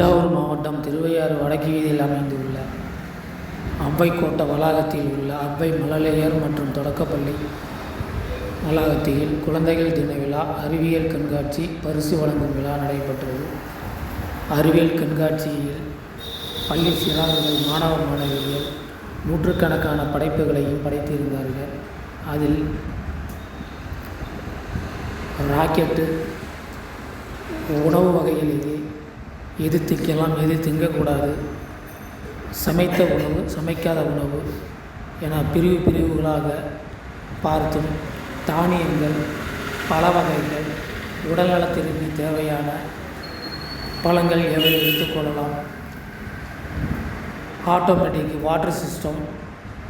தஞ்சாவூர் மாவட்டம் திருவையாறு வடக்கு வீதியில் அமைந்துள்ள அவ்வை கோட்ட வளாகத்தில் உள்ள அவ்வை மழலையர் மற்றும் தொடக்கப்பள்ளி வளாகத்தில் குழந்தைகள் தின விழா, அறிவியல் கண்காட்சி, பரிசு வழங்கும் விழா நடைபெற்றது. அறிவியல் கண்காட்சியில் பள்ளி சிறார்கள், மாணவ மாணவிகள் நூற்றுக்கணக்கான படைப்புகளையும் படைத்திருந்தார்கள். அதில் ராக்கெட்டு, உணவு வகையிலேயே எது திங்கலாம், எது திங்கக்கூடாது, சமைத்த உணவு, சமைக்காத உணவு என பிரிவுகளாக பார்த்தும், தானியங்கள், பல வகைகள், உடல்நலத்திற்கு தேவையான பழங்கள் எவை எடுத்துக்கொள்ளலாம், ஆட்டோமேட்டிக் வாட்டர் சிஸ்டம்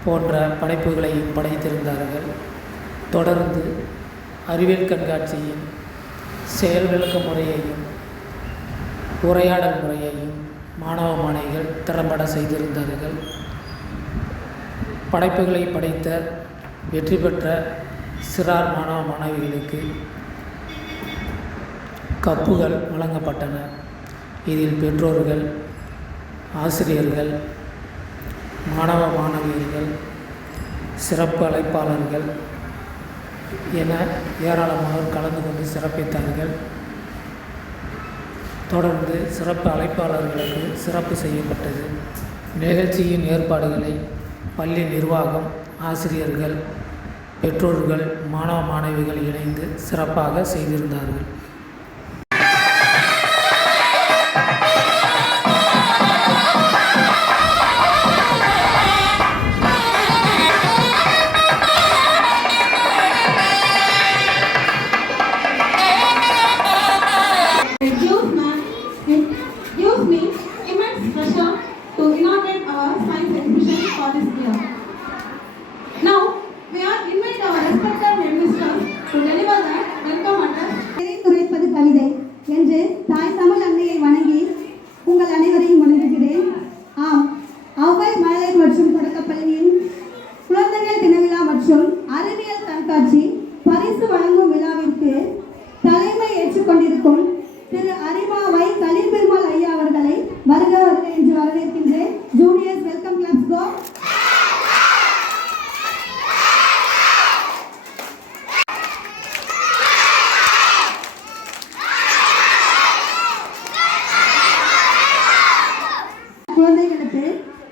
போன்ற படைப்புகளையும் படைத்திருந்தார்கள். தொடர்ந்து அறிவியல் கண்காட்சியின் செயல் விளக்க முறையையும் உரையாடல் முறையையும் மாணவ மாணவிகள் திறம்பட செய்திருந்தார்கள். படைப்புகளை படைத்த வெற்றி பெற்ற சிறார் மாணவ மாணவிகளுக்கு கப்புகள் வழங்கப்பட்டன. இதில் பெற்றோர்கள், ஆசிரியர்கள், மாணவ மாணவியர்கள், சிறப்பு அழைப்பாளர்கள் என ஏராளமானோர் கலந்து கொண்டு சிறப்பித்தார்கள். தொடர்ந்து சிறப்பு அழைப்பாளர்களுக்கு சிறப்பு செய்யப்பட்டது. நிகழ்ச்சியின் ஏற்பாடுகளை பள்ளி நிர்வாகம், ஆசிரியர்கள், பெற்றோர்கள், மாணவ மாணவிகள் இணைந்து சிறப்பாக செய்திருந்தார்கள். என்று தாய் தமிழ் அன்னையை வணங்கி உங்கள் அனைவரையும் வணங்குகிறேன். ஆம், அவ்வை மழலையர் மற்றும் தொடக்கப்பள்ளியின் குழந்தைகள் தின விழா மற்றும் அறிவியல் கண்காட்சி பரிசு வழங்கும் விழாவிற்கு தலைமை ஏற்றுக்கொண்டிருக்கும் திரு அரிமாவை கலீல் பெருமாள் ஐயா அவர்களை வருக வருக என்று வரவேற்கின்றேன். ஜூனியர்ஸ் வெல்கம் கிளாப்ஸ் கோ. குழந்தைகளுக்கு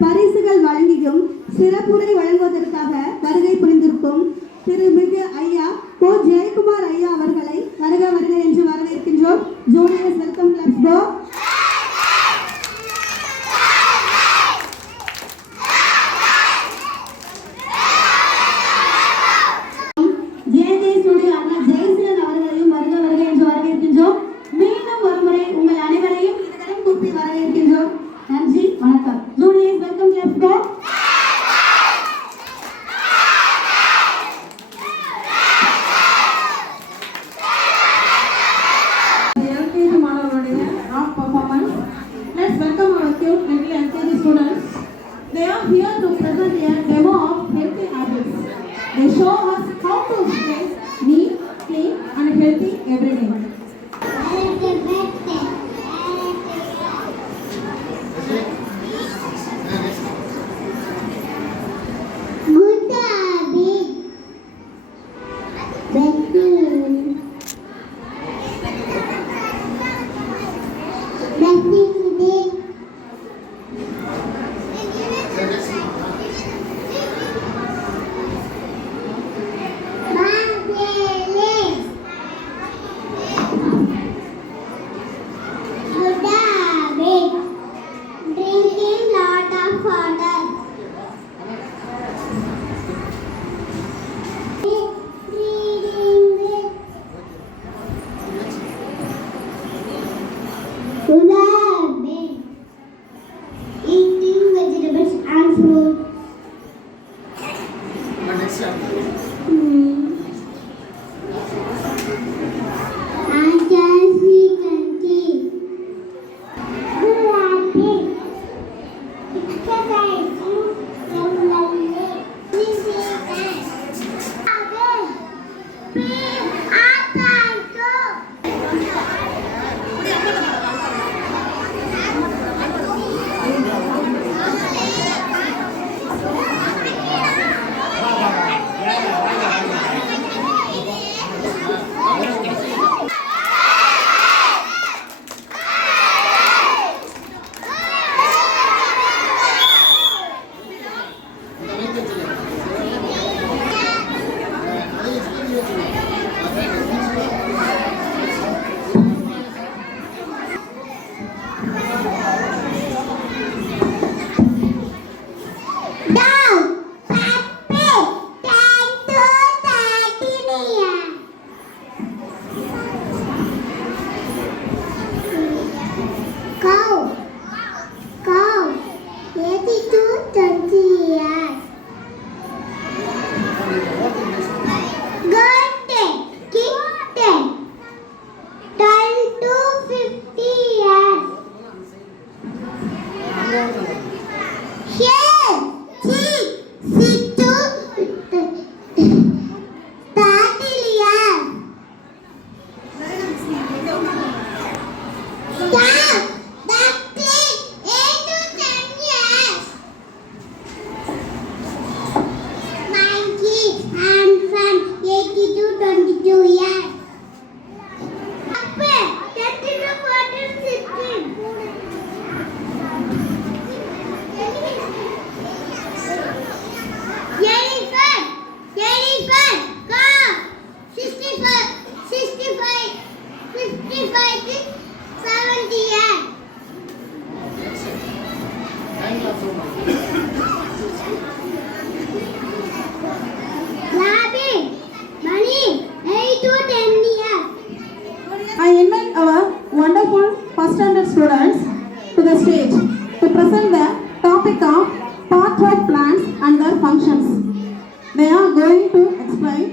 பரிசுகள் வழங்கியும் சிறப்புரை வழங்குவதற்காக வருகை புரிந்திருக்கும் திருமிகு ஐயா கோ ஜெயக்குமார் ஐயா அவர்களை வருக வருக என்று வரவேற்கின்றோம். ஜூனியர்ஸ் வெல்கம் கிளாப்ஸ் கோ. நன்றி, வணக்கம். ஜூனியர்ஸ் வெல்கம் கிளாப்ஸ் கோ. LKG மாணவர்களுடைய rock performance. Let's welcome our cute little LKG students. They are here to present a demo of healthy habits. They show us how to stay neat, clean and healthy every day. Eating vegetables and fruit. And Chelsea country. Relaxing. Exercising regularly. Please, They are going to explain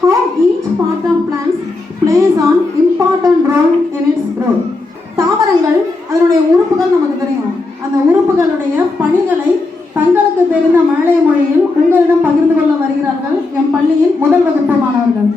how each part of plants plays an important role in its growth. தாவரங்கள் அதனுடைய உறுப்புகள் நமக்கு தெரியும். அந்த உறுப்புகளுடைய பணிகளை தங்களுக்கு தெரிந்த மழலை மொழியில் உங்களிடம் பகிர்ந்து கொள்ள வருகிறார்கள் எம் பள்ளியின் முதல் வகுப்பு மாணவர்கள்.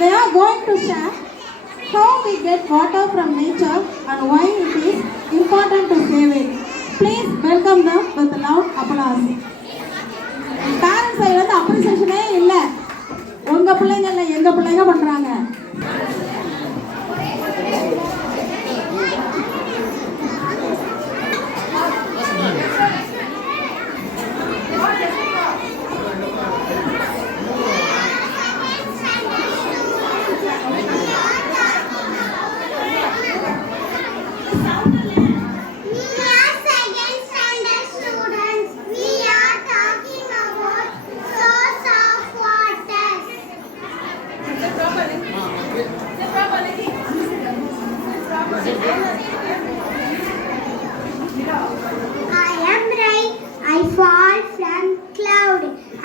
They are going to share how we get water from nature and why it is important to save it. Please welcome them with loud applause. Parents side வந்து appreciation இல்ல. உங்க பிள்ளைங்க இல்ல எங்க பிள்ளைங்க பண்றாங்க.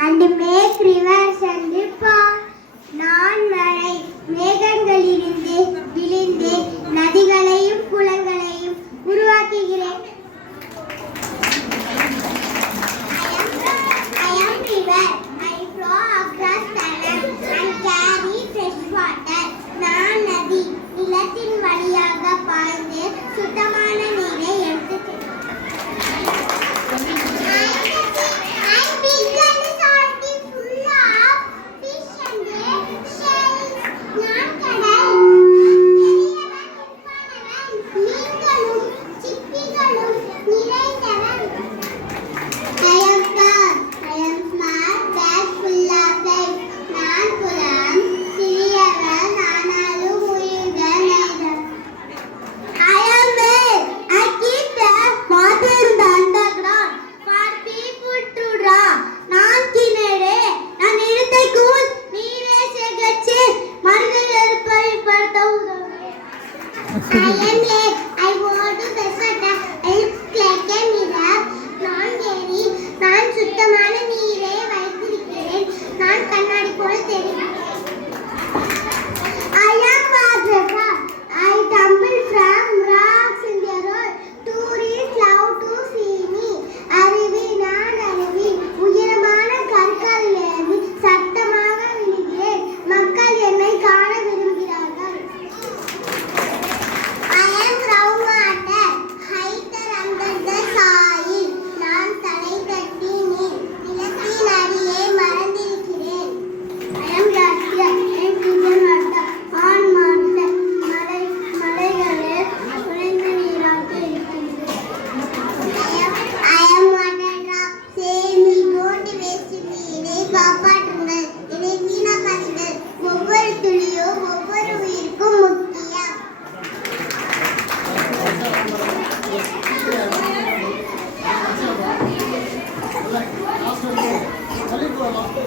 and make rivers and ripple. நான் மழை மேகங்களிலிருந்து விழுந்து நதிகளையும் குளங்களையும் உருவாக்குகிறேன். I am river. I flow across the land and carry fresh water. நான் நதி நிலத்தின் வழியாக பாய்ந்து சுத்தமான நீரை எடுத்து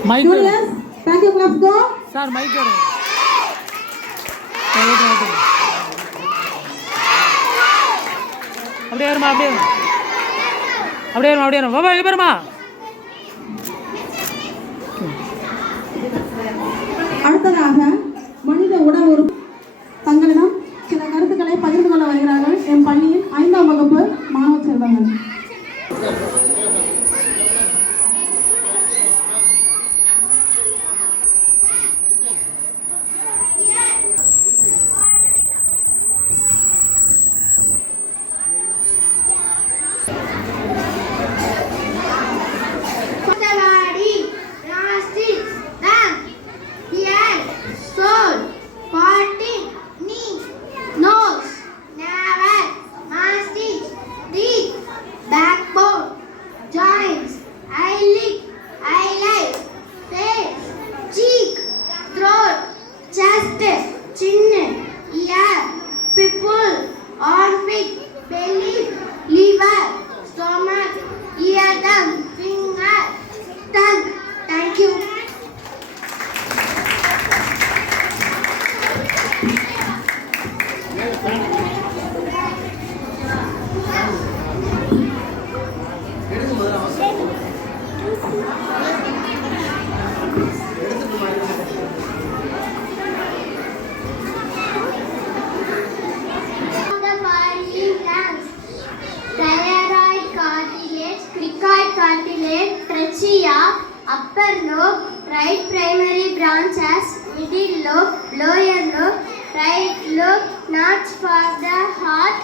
mic Students, thank you, class go. Sir mic அப்படியே வருமா அப்படியே வருமா பாபா எங்கே பாருமா. அடுத்ததாக மனித உடல் உறுப்பு தங்களிடம் சில கருத்துக்களை பகிர்ந்து கொள்ள வருகிறார்கள் என் பள்ளியின் 5ஆம் வகுப்பு மாணவ செல்வங்கள். Upper lobe, right primary branches, middle lobe, lower lobe, right lobe, not for the heart,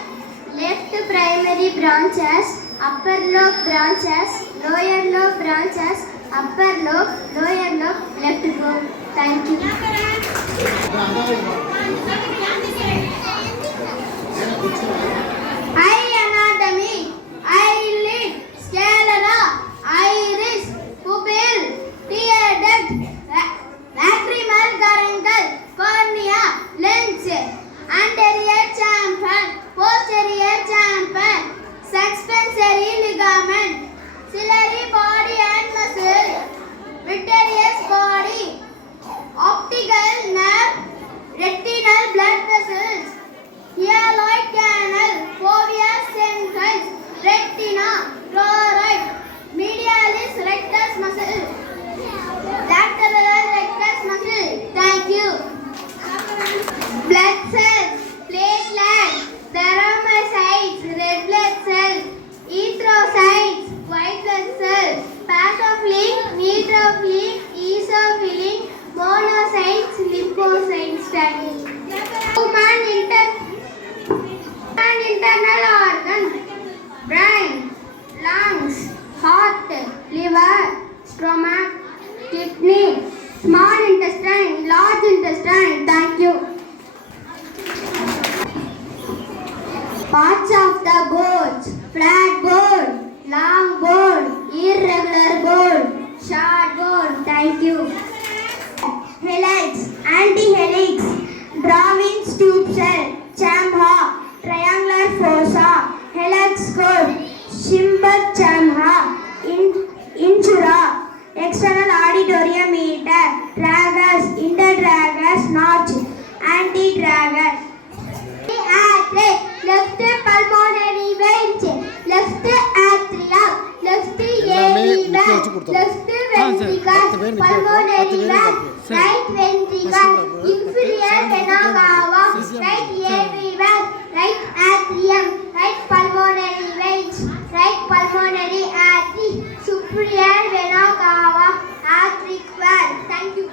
left primary branches, upper lobe branches, lower lobe branches, upper lobe, lower lobe, left lobe. Thank you. Eye anatomy, eyelid, sclera, iris, pupil, tear duct, lacrimal caruncle, cornea, lens, anterior chamber, posterior chamber, suspensory ligament, ciliary body and muscle, understanding. Human internal organ, brain, lungs, heart, liver, stomach, kidney, small intestine, large intestine. Thank you. Parts of the bones: flat bone, long bone, irregular bone, short bone. Thank you. Helix, antihelix, Darwin's tube cell, chamber, triangular fossa, helix core, Schimber chamber, insula, external auditorium meter, tragus, intertragus notch, antitragus. Left pulmonary veins, left atrium, left aorta, left ventricle, pulmonary vein, right ventricle, inferior vena cava, right aorta vein, right atrium, right pulmonary veins, right pulmonary artery, superior vena cava, aortic valve. Thank you.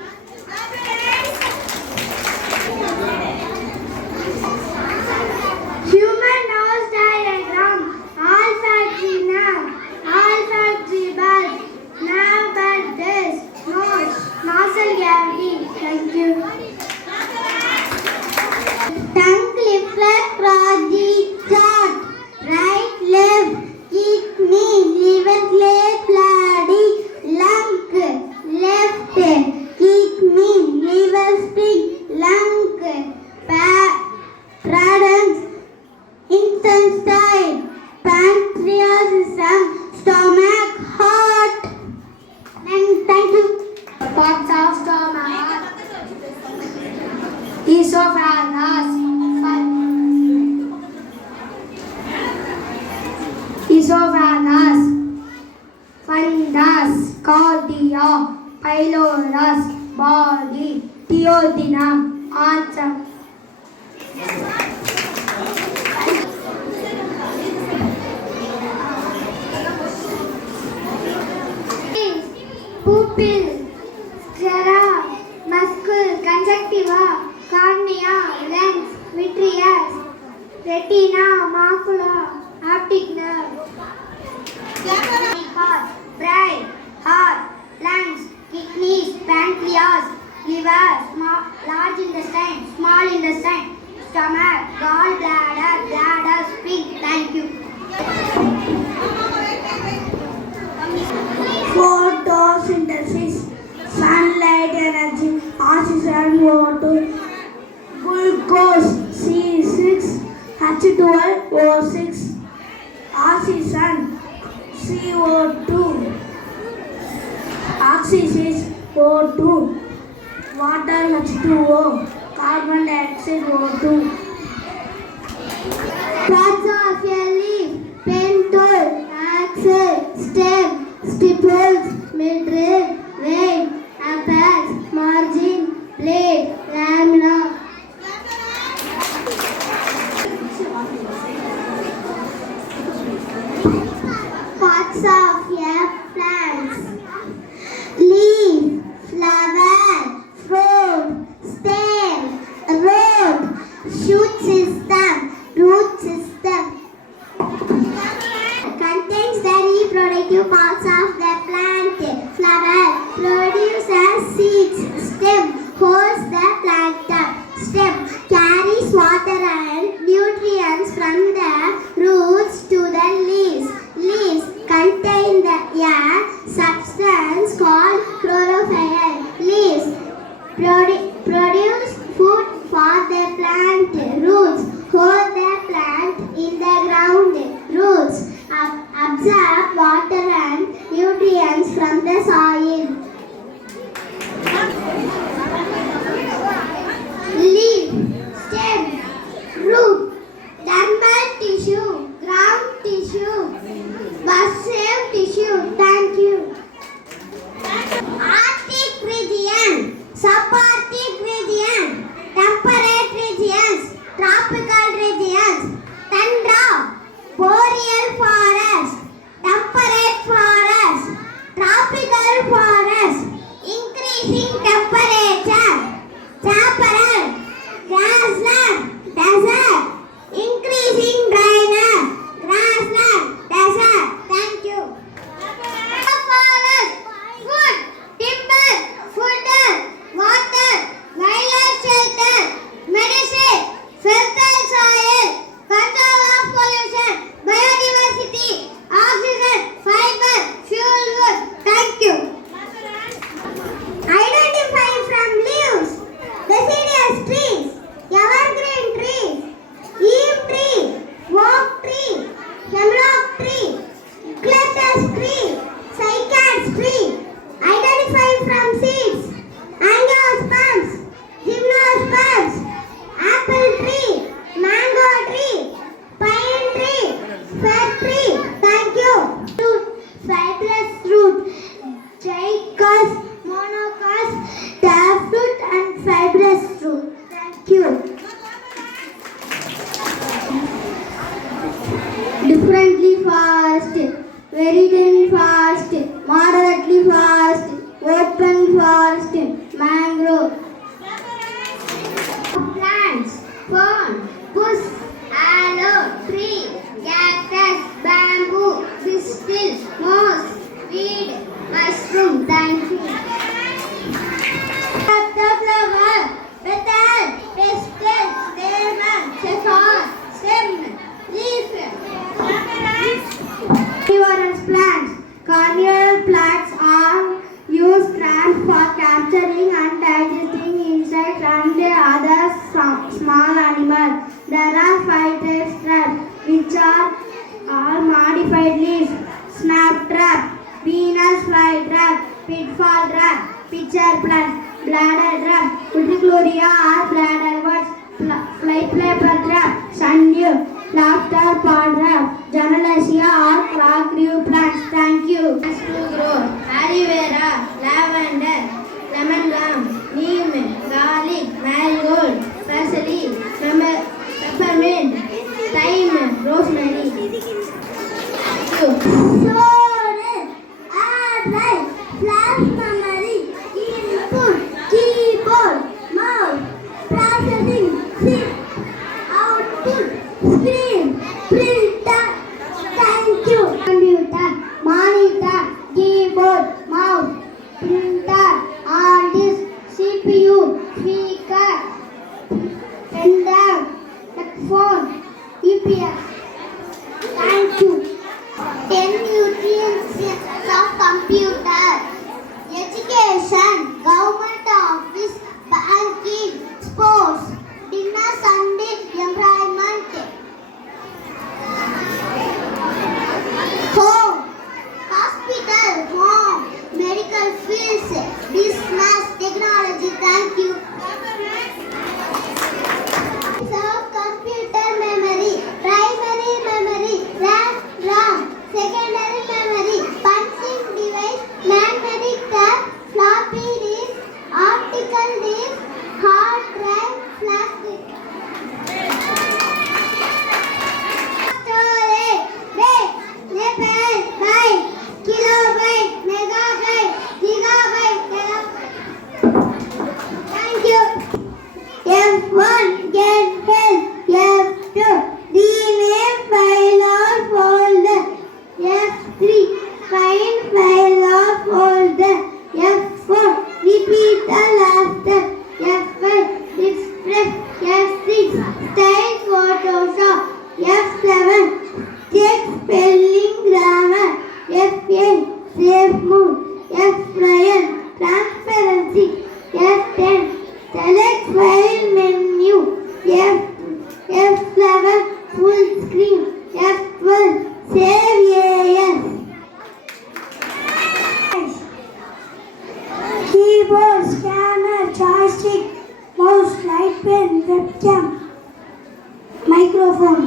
Human nose diagram: olfactory nerve, olfactory bulb, nerve bud disc, nose, nasal cavity. Thank you. Tongue, leaflet, crossed chart, right, left, kidney, liver, clay, bladder, lung, left, kidney, liver, spleen, lung, radix, intestine, pancreas, stomach, heart. And thank you. Parts of stomach: esophagus, fundus, cardia, pylorus, body, duodenum, antrum. Pupil, sclera, muscle, conjunctiva, cornea, lens, vitreous, retina, macula, optic nerve. Heart, brain, heart, lungs, kidneys, pancreas, liver, large intestine, small intestine, stomach, gallbladder, bladder, spleen. Thank you. Photosynthesis, sunlight energy, oxygen, O2, glucose, C6, H12O6, oxygen, CO2, oxygen, O2, water, H2O, carbon dioxide, O2. Parts of a leaf: pentole, axil, stem, stipules, midrib, vein, apex, margin, blade, lamina. Parts of a plant: leaf, flower, fruit, stem, root, shoot system, root system. Contains the reproductive parts of the plant. Flower produces seeds. Stem holds the plant up. Stem carries water and nutrients from the roots to the leaves. Leaves contain the substance called chlorophyll. Leaves produce food for the plant. Roots hold the plant in the ground. Roots absorb water and nutrients from the soil. Leaf, stem, root, dermal tissue, ground tissue, basal tissue. Thank you. Arctic region, subarctic region, temperate regions, tropical regions, tundra, boreal forest, temperate forest, tropical forest, increasing temperature, chaparral, forest, mangrove. Plants, fern, bush, aloe, tree, cactus, bamboo, thistle, moss, weed, mushroom. Thank you. The flower, petal, pistil, stamen, stalk, stem, leaf. Carnivorous plants. Carnivorous plants are used for capturing and digesting insects and other small animals. There are 5 types traps, which are all modified leaves: snap trap, Venus fly trap, pitfall trap, pitcher plant, bladder trap, Utricularia or bladderworts, flight paper trap, sundew, laughter pod trap, Janalacia or crockery plants. Thank you. Plants to grow: aloe vera, lavender, lemongrass, neem, garlic, marigold, parsley, peppermint, thyme, rosemary. Thank you. Storage, address, flash memory, input, keyboard, mouse, processing, chip, output, screen, printer. Thank you. Computer, monitor, keyboard, mouse, printer, hard disk, CPU, speaker, pen drive, phone, UPS. Thank you. 10 nutrients of computer: education, government office, banking, sports, dinner, Sunday, employment. Home, hospital, home, medical fields, business, technology. Thank you. So, computer memory, primary memory, RAM, secondary memory, punching device, magnetic tape, floppy disk, optical disk, hard drive, flash disk. Storage, byte, byte, kilobyte, megabyte, gigabyte, thank you. F1 get help, F2 rename file or folder, F3 find file or folder, F4 repeat the last step, F5 express, F6 style Photoshop, F7 check spelling grammar, F8 safe mode, F9 transparency, F10 select file menu, F11 full screen, F12 save AS. Keyboard, scanner, joystick, mouse, light pen, webcam, microphone.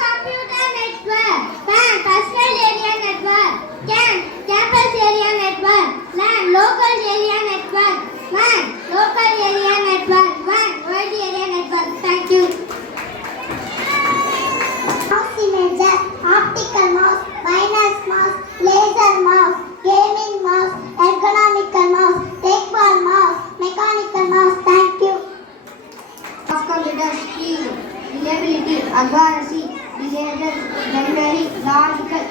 Computer network, PAN, personal area network, CAN, campus area network, LAN, local area network, WAN, local area network, WAN, world area network. Thank you. Mouse imager, optical mouse, binary mouse, laser mouse, gaming mouse, ergonomical mouse, trackball mouse, mechanical mouse. Thank you. Computer speed, reliability, accuracy, behavior, memory, logical,